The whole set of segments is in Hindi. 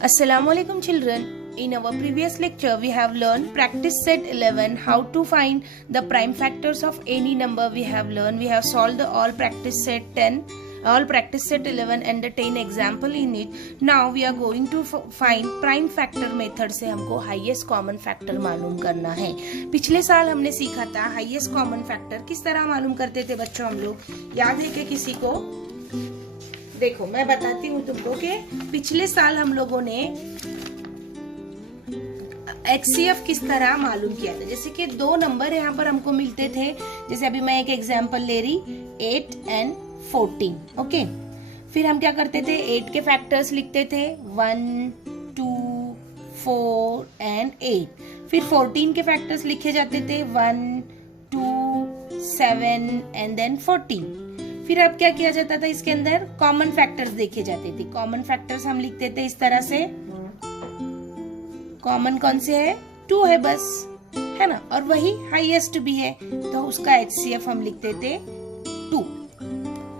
Assalamualaikum children. In our previous lecture we have learned practice set 11 how to find the prime factors of any number. We have solved the all practice set 11 and the 10 example in it. Now we are going to find prime factor method से हमको highest common factor मालूम करना है। पिछले साल हमने सीखा था highest common factor किस तरह मालूम करते थे बच्चों हम लोग, याद है कि किसी को? देखो मैं बताती हूँ तुमको कि पिछले साल हम लोगों ने HCF किस तरह मालूम किया था। जैसे कि दो नंबर यहाँ पर हमको मिलते थे, जैसे अभी मैं एक एग्जांपल ले रही 8 and 14। ओके, फिर हम क्या करते थे, 8 के फैक्टर्स लिखते थे 1, 2, 4 and 8। फिर 14 के फैक्टर्स लिखे जाते थे 1, 2, 7 and then 14। फिर अब क्या किया जाता था, इसके अंदर कॉमन फैक्टर्स देखे जाते थे। कॉमन फैक्टर्स हम लिखते थे इस तरह से, कॉमन कौन से है, 2 है बस, है ना, और वही हाईएस्ट भी है तो उसका HCF हम लिखते थे 2,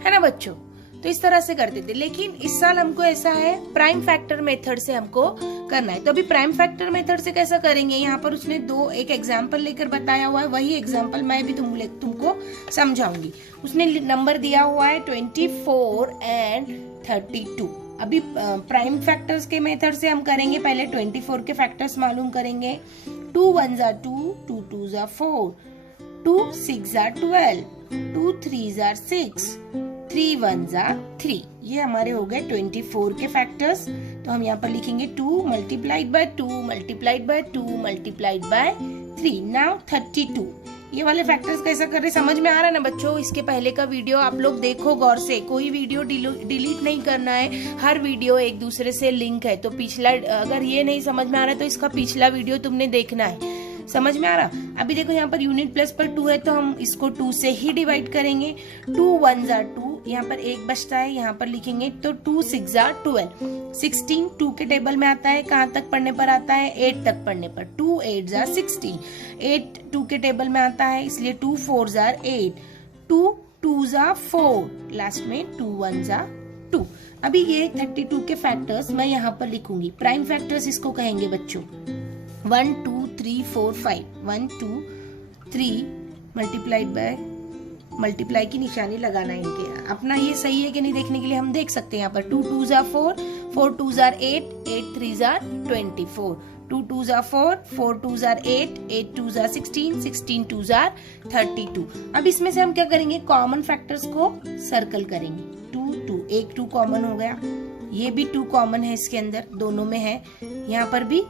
है ना बच्चों। तो इस तरह से करते थे, लेकिन इस साल हमको ऐसा है प्राइम फैक्टर मेथड से हमको करना है। तो अभी प्राइम फैक्टर मेथड से कैसा करेंगे, यहाँ पर उसने एक एग्जाम्पल लेकर बताया हुआ है, वही एग्जाम्पल मैं भी तुमको समझाऊंगी। उसने नंबर दिया हुआ है 24 and 32। अभी प्राइम फैक्टर्स के मेथड से हम करेंगे, पहले 24 के फैक्टर्स मालूम करेंगे। 2 1s are 2, 2 2s are 4, 2 6s are 12, 2 3s are 6, 3 1s are 3। ये हमारे हो गए 24 के फैक्टर्स। तो हम यहाँ पर लिखेंगे 2 multiplied by 2 multiplied by 2 multiplied by 3। Now 32। ये वाले फैक्टर्स कैसा कर रहे, समझ में आ रहा है ना बच्चों? इसके पहले का वीडियो आप लोग देखो गौर से, कोई वीडियो डिलीट नहीं करना है, हर वीडियो एक दूसरे से लिंक है। तो पिछला, अगर ये नहीं समझ में आ रहा है तो इसका पिछला वीडियो तुमने देखना है। समझ में आ रहा? अभी देखो यहाँ पर यूनिट प्लस पर 2 है तो हम इसको 2 से ही डिवाइड करेंगे। 2 1s are 2, यहाँ पर 1 बचता है, यहाँ पर लिखेंगे तो 2 6s are 12। 16 2 के टेबल में आता है, कहाँ तक पढ़ने पर आता है, 8 तक पढ़ने पर। 2 8s are 16, 8 2 के टेबल में आता है, इसलिए 2 4s are 8, 2 2s are 4, last में 2 1s are 2। अभी ये 32 के फैक्टर्स मैं यहाँ पर लिखूंगी। प्राइम फैक्टर्स इसको कहेंगे बच्चों। 1 2 3 4 5, 1 2 3 मल्टीप्लाई की निशानी लगाना है इनके। अपना ये सही है कि नहीं देखने के लिए हम देख सकते हैं यहाँ पर 2 2s are 4, 4 2s are 8, 8 3s are 24, 2 2s are 4, 4 2s are 8, 8 2s are 16, 16 2s are 32। अब इसमें से हम क्या करेंगे, कॉमन फैक्टर्स को सर्कल करेंगे। 2 2, एक 2 कॉमन हो गया, ये भी 2 कॉमन है इसके अंदर, दोनों में है, यहाँ पर भी,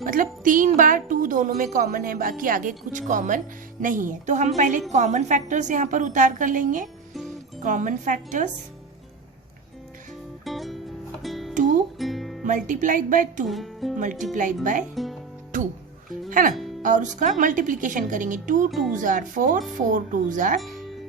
मतलब 3 बार 2 दोनों में कॉमन है, बाकी आगे कुछ कॉमन नहीं है। तो हम पहले कॉमन फैक्टर्स यहाँ पर उतार कर लेंगे। Common factors 2 multiplied by 2 multiplied by 2, है ना, और उसका मल्टीप्लीकेशन करेंगे। 2 2s are 4, 4 2s are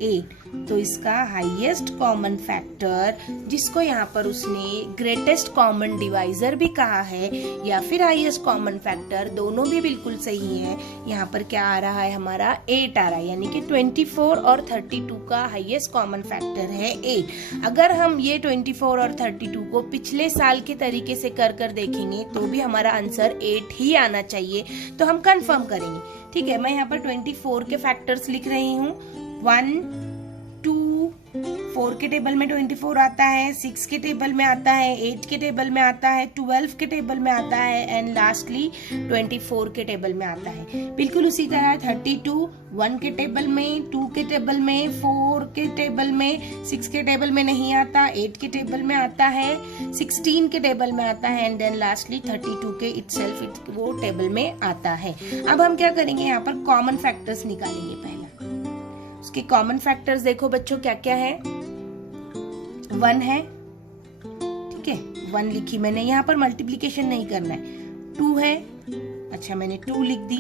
8। तो इसका हाईएस्ट कॉमन फैक्टर, जिसको यहाँ पर उसने ग्रेटेस्ट कॉमन डिवाइजर भी कहा है या फिर हाईएस्ट कॉमन फैक्टर, दोनों भी बिल्कुल सही है। यहाँ पर क्या आ रहा है, हमारा 8 आ रहा है, यानी कि 24 और 32 का हाईएस्ट कॉमन फैक्टर है 8। अगर हम ये 24 और 32 को पिछले साल के तरीके से कर देखेंगे तो भी हमारा आंसर 8 ही आना चाहिए। तो हम कंफर्म करेंगे, ठीक है। मैं यहाँ पर 24 के फैक्टर्स लिख रही हूँ। 1 2 4 के टेबल में 24 आता है, 6 के टेबल में आता है, 8 के टेबल में आता है, 12 के टेबल में आता है एंड लास्टली 24 के टेबल में आता है। बिल्कुल उसी तरह 32 1 के टेबल में, 2 के टेबल में, 4 के टेबल में, 6 के टेबल में नहीं आता, 8 के टेबल में आता है, 16 के टेबल में आता है एंड देन लास्टली 32 के इटसेल्फ वो टेबल में आता है। अब हम क्या करेंगे, यहाँ पर कॉमन फैक्टर्स निकालेंगे। पहला उसके कॉमन फैक्टर्स देखो बच्चों क्या क्या है। 1 है, ठीक है, 1 लिखी मैंने, यहाँ पर मल्टीप्लीकेशन नहीं करना है। 2 है, अच्छा मैंने 2 लिख दी।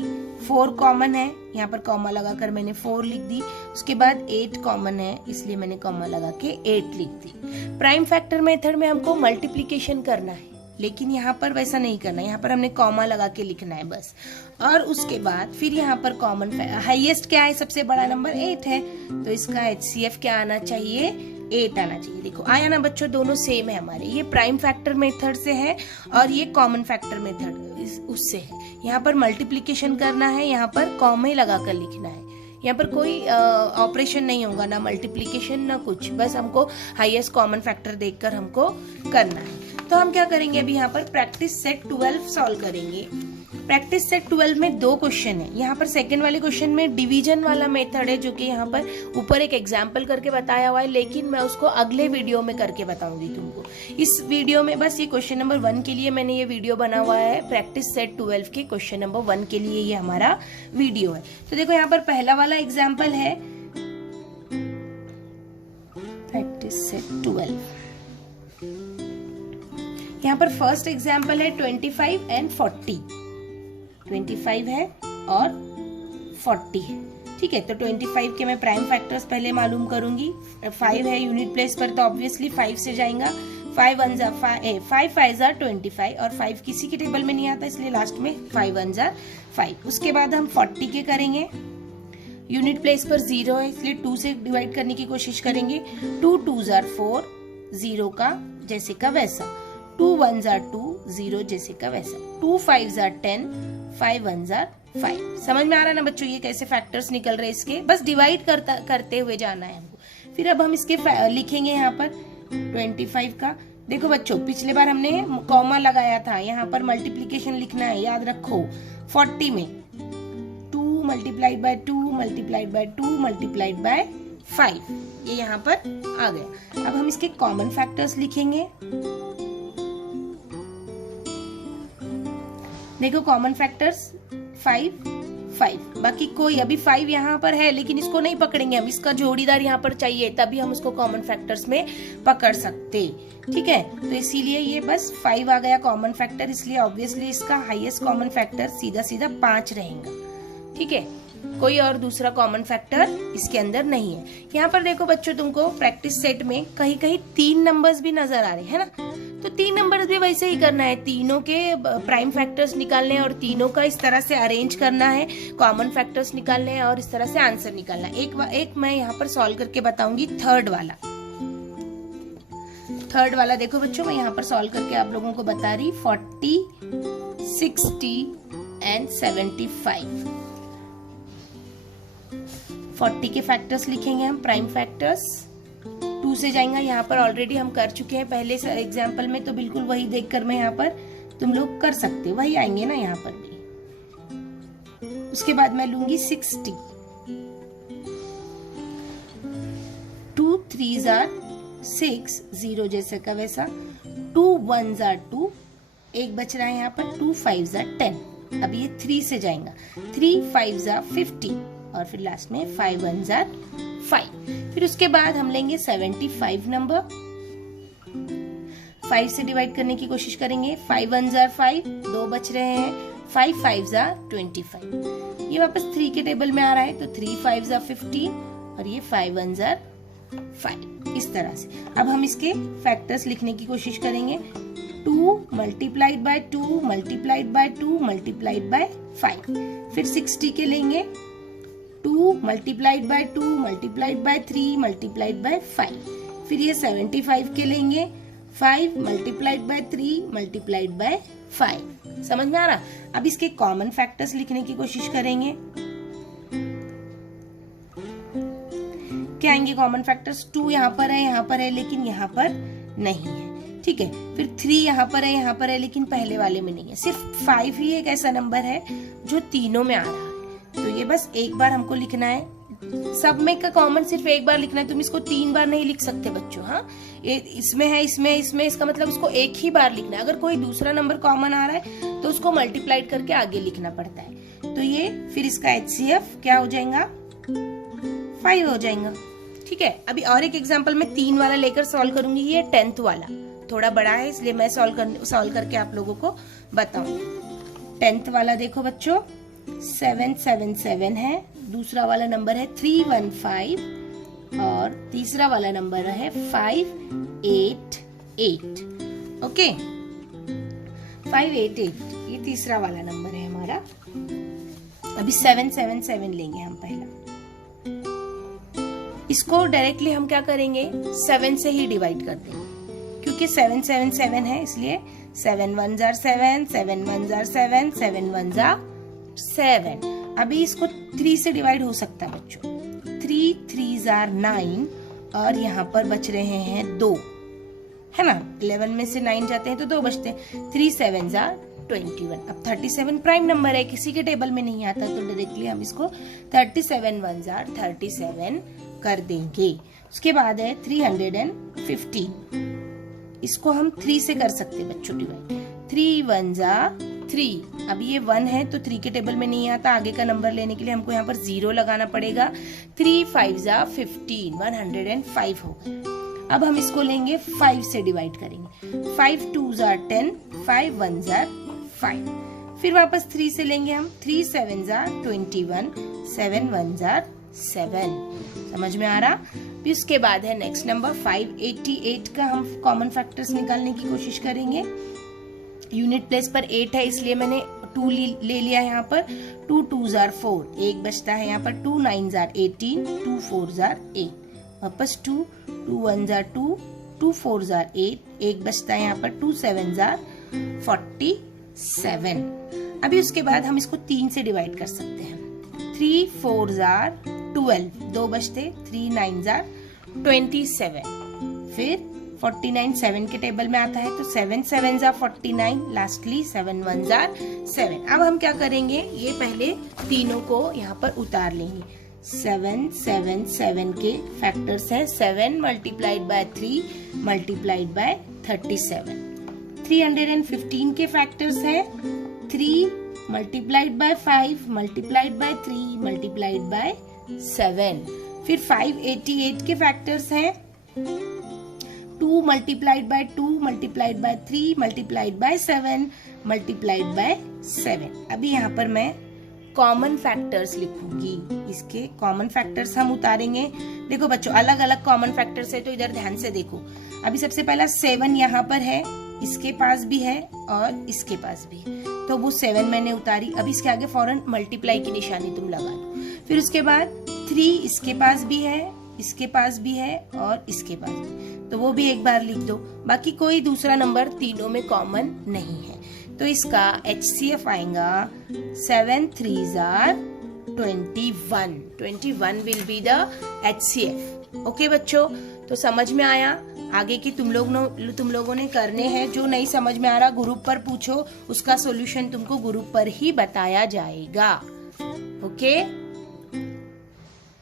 4 कॉमन है, यहाँ पर कॉमा लगाकर मैंने 4 लिख दी। उसके बाद 8 कॉमन है, इसलिए मैंने कॉमा लगा के 8 लिख दी। प्राइम फैक्टर मेथड में हमको मल्टीप्लीकेशन करना है, लेकिन यहाँ पर वैसा नहीं करना, यहाँ पर हमने कॉमा लगा के लिखना है बस। और उसके बाद फिर यहाँ पर कॉमन हाईएस्ट क्या है, सबसे बड़ा नंबर 8 है, तो इसका HCF क्या आना चाहिए, 8 आना चाहिए। देखो आया ना बच्चों, दोनों सेम है हमारे, ये प्राइम फैक्टर मेथड से है और ये कॉमन फैक्टर मेथड उससे है। यहाँ पर मल्टीप्लिकेशन करना है, यहाँ पर कॉमा लगा कर लिखना है, यहाँ पर कोई ऑपरेशन नहीं होगा, ना मल्टीप्लिकेशन ना कुछ, बस हमको हाईएस्ट कॉमन फैक्टर देखकर हमको करना है। तो हम क्या करेंगे, अभी यहाँ पर प्रैक्टिस सेट 12 सॉल्व करेंगे। प्रैक्टिस सेट 12 में 2 क्वेश्चन है। यहाँ पर सेकंड वाले क्वेश्चन में डिवीजन वाला मेथड है, जो कि यहाँ पर ऊपर एक एग्जाम्पल करके बताया हुआ है, लेकिन मैं उसको अगले वीडियो में करके बताऊंगी तुमको। इस वीडियो में बस ये क्वेश्चन नंबर 1 के लिए मैंने ये वीडियो बना हुआ है, प्रैक्टिस सेट 12 के क्वेश्चन नंबर 1 के लिए ये हमारा वीडियो है। तो देखो यहाँ पर पहला वाला एग्जाम्पल है प्रैक्टिस सेट 12। यहाँ पर फर्स्ट एग्जाम्पल है 25 एंड 40। 25 है और 40 है, ठीक है। तो 25 के मैं प्राइम फैक्टर्स पहले मालूम करूंगी। 5 है यूनिट प्लेस पर, तो ऑब्वियसली 5 से जाएगा। 5 1 जा 5 5 जा 25 और 5 किसी के टेबल में नहीं आता, इसलिए लास्ट में 5 1 जा 5। उसके बाद हम 40 के करेंगे। यूनिट प्लेस पर 0 है, इसलिए 2 से डिवाइड करने की कोशिश करेंगे। 2 2 जा 4, 0 का जैसे का वैसा। 2 1 जा 2, 0 जैसे का वैसा। 2 5 जा 10, 5 1 जा 5। समझ में आ रहा है ना बच्चों, ये कैसे फैक्टर्स निकल रहे हैं इसके, बस डिवाइड करते हुए जाना है हमको। फिर अब हम इसके लिखेंगे यहाँ पर 25 का। देखो बच्चों, पिछले बार हमने कॉमा लगाया था, यहाँ पर मल्टीप्लीकेशन लिखना है, याद रखो। 40 में 2 multiplied by 2 multiplied by 2 multiplied by 5, ये यहाँ पर आ गया। अब हम इसके कॉमन फैक्टर्स लिखेंगे। देखो कॉमन फैक्टर्स 5 5, बाकी कोई, अभी 5 यहाँ पर है लेकिन इसको नहीं पकड़ेंगे हम, इसका जोड़ीदार यहाँ पर चाहिए, तभी हम उसको कॉमन फैक्टर्स में पकड़ सकते, ठीक है। तो इसीलिए ये बस 5 आ गया कॉमन फैक्टर, इसलिए ऑब्वियसली इसका हाईएस्ट कॉमन फैक्टर सीधा सीधा 5 रहेगा, ठीक है। कोई और दूसरा कॉमन फैक्टर इसके अंदर नहीं है। यहाँ पर देखो बच्चों, तुमको प्रैक्टिस सेट में कहीं कहीं 3 नंबर्स भी नजर आ रहे हैं ना, तो 3 नंबर्स भी वैसे ही करना है, तीनों के प्राइम फैक्टर्स निकालने हैं और तीनों का इस तरह से अरेंज करना है, कॉमन फैक्टर्स निकालने हैं और इस तरह से आंसर निकालना है। एक मैं यहाँ पर सॉल्व करके बताऊंगी। थर्ड वाला देखो बच्चों, मैं यहाँ पर सॉल्व करके आप लोगों को बता रही। 40 60 एंड 75। 40 के फैक्टर्स लिखेंगे हम, प्राइम फैक्टर्स। 2 से जाएंगे, यहाँ पर ऑलरेडी हम कर चुके हैं पहले एग्जाम्पल में, तो बिल्कुल वही देखकर मैं यहाँ पर तुम लोग कर सकते, वही आएंगे ना यहाँ पर भी। उसके बाद मैं लूंगी 60। 2 3 जा 6, 0 जैसे का वैसा। 2 1 जा 2, एक बच रहा है यहाँ पर। 2 5 जा 10, अब ये 3 से जाएगा। 3 5 जा 50 और फिर लास्ट में 5 1 जा 5। फिर उसके बाद हम लेंगे 75 नंबर। 5 से डिवाइड करने की कोशिश करेंगे। 5 1 जा 5, 2 बच रहे हैं। 5 5 जा 25, ये वापस 3 के टेबल में आ रहा है, तो 3 5 जा 15 और ये 5 1 जा 5, इस तरह से। अब हम इसके फैक्टर्स लिखने की कोशिश करेंगे। 2 multiplied by 2 multiplied by 2 multiplied by 5। फिर 60 के लेंगे। 2 multiplied by 2 multiplied by 3 multiplied by 5। फिर ये 75 के लेंगे। 5 मल्टीप्लाइड बाय 3 मल्टीप्लाइड बाय 5। समझ में आ रहा? अब इसके कॉमन फैक्टर्स लिखने की कोशिश करेंगे। क्या आएंगे कॉमन फैक्टर्स? 2 यहाँ पर है लेकिन यहाँ पर नहीं है, ठीक है। फिर 3 यहाँ पर है लेकिन पहले वाले में नहीं है। सिर्फ 5 ही एक ऐसा नंबर है जो तीनों में आ रहा है, तो ये बस एक बार हमको लिखना है। सब में का कॉमन सिर्फ एक बार लिखना है, तुम इसको 3 बार नहीं लिख सकते बच्चों। हाँ, इसमें है, इसमें, इसका मतलब उसको एक ही बार लिखना है। अगर कोई दूसरा नंबर कॉमन आ रहा है तो उसको मल्टीप्लाइड करके आगे लिखना पड़ता है। तो ये फिर इसका HCF क्या हो जाएगा? 5 हो जाएगा, ठीक है। अभी और एक एग्जाम्पल में 3 वाला लेकर सॉल्व करूंगी। ये 10th वाला थोड़ा बड़ा है, इसलिए मैं सॉल्व करके आप लोगों को बताऊंगी। 10th वाला देखो बच्चों, 777 है, दूसरा वाला नंबर है 315 और तीसरा वाला नंबर है 588। ओके, 588 ये तीसरा वाला नंबर है हमारा। अभी 777 लेंगे हम पहला। इसको डायरेक्टली हम क्या करेंगे, 7 से ही डिवाइड कर देंगे, क्योंकि 777 है इसलिए 7 1 जार 7, 7 1 जार 7, 7 1 जार 7। अभी इसको 3 से डिवाइड हो सकता है बच्चों। 3 3 जार 9 और यहाँ पर बच रहे हैं 2, है ना। 11 में से 9 जाते हैं तो 2 बचते हैं। 3 7 जार 21। अब 37 प्राइम नंबर है, किसी के टेबल में नहीं आता, तो डायरेक्टली हम इसको 37 1 जार 37 कर देंगे। उसके बाद है 315, इसको हम 3 से कर सकते हैं बच्चों डिवाइड। 3 1 जा 3, अब ये 1 है तो 3 के टेबल में नहीं आता, आगे का नंबर लेने के लिए हमको यहाँ पर 0 लगाना पड़ेगा। 3 5 जा 15, 105 हो गया। अब हम इसको लेंगे 5 से डिवाइड करेंगे। 5 2 जा 10, 5 1 जा 5। फिर वापस 3 से लेंगे हम। 3 7 जा 21, 7 1 जा 7। समझ में आ रहा। फिर उसके बाद है नेक्स्ट नंबर 588 का हम कॉमन फैक्टर्स निकालने की कोशिश करेंगे। यूनिट प्लेस पर 8 है इसलिए मैंने 2 ले लिया यहाँ पर। 2 2 जार 4, 1 बचता है यहाँ पर। 2 9 जार 18, 2 4 जार 8, वापस 2 2 1 जार 2, 2 4 जार 8, 1 बचता है यहाँ पर। 2 7 जार 47। अभी उसके बाद हम इसको 3 से डिवाइड कर सकते हैं। 3 4 जार 12, 2 बचते। 3 9 जार 27। फिर 49 7 के टेबल में आता है तो 7 7 जार 49, लास्टली 7 1 जार 7। अब हम क्या करेंगे, ये पहले तीनों को यहाँ पर उतार लेंगे। 7 7 7 के फैक्टर्स हैं 7 मल्टीप्लाइड बाय 3 मल्टीप्लाइड बाय 37। 315 के फैक्टर्स हैं 3 multiplied by 5 multiplied by 3 multiplied by 7। फिर 588 के फैक्टर्स हैं 2 multiplied by 2 multiplied by 3 multiplied by 7 multiplied by 7। अभी यहाँ पर मैं कॉमन फैक्टर्स लिखूंगी। इसके कॉमन फैक्टर्स हम उतारेंगे। देखो बच्चों अलग अलग कॉमन फैक्टर्स है तो इधर ध्यान से देखो। अभी सबसे पहला 7 यहाँ पर है, इसके पास भी है और इसके पास भी, तो वो 7 मैंने उतारी। अब इसके आगे फौरन मल्टीप्लाई की निशानी तुम लगा दो। फिर उसके बाद 3 इसके पास भी है, इसके पास भी है और इसके पास भी, तो वो भी एक बार लिख दो। बाकी कोई दूसरा नंबर तीनों में कॉमन नहीं है, तो इसका HCF आएगा 7 3 jar 21। 21 will be the HCF। Okay बच्चों, तो समझ में आया। आगे की तुम लोगों ने करने हैं। जो नहीं समझ में आ रहा ग्रुप पर पूछो, उसका सॉल्यूशन तुमको ग्रुप पर ही बताया जाएगा। ओके।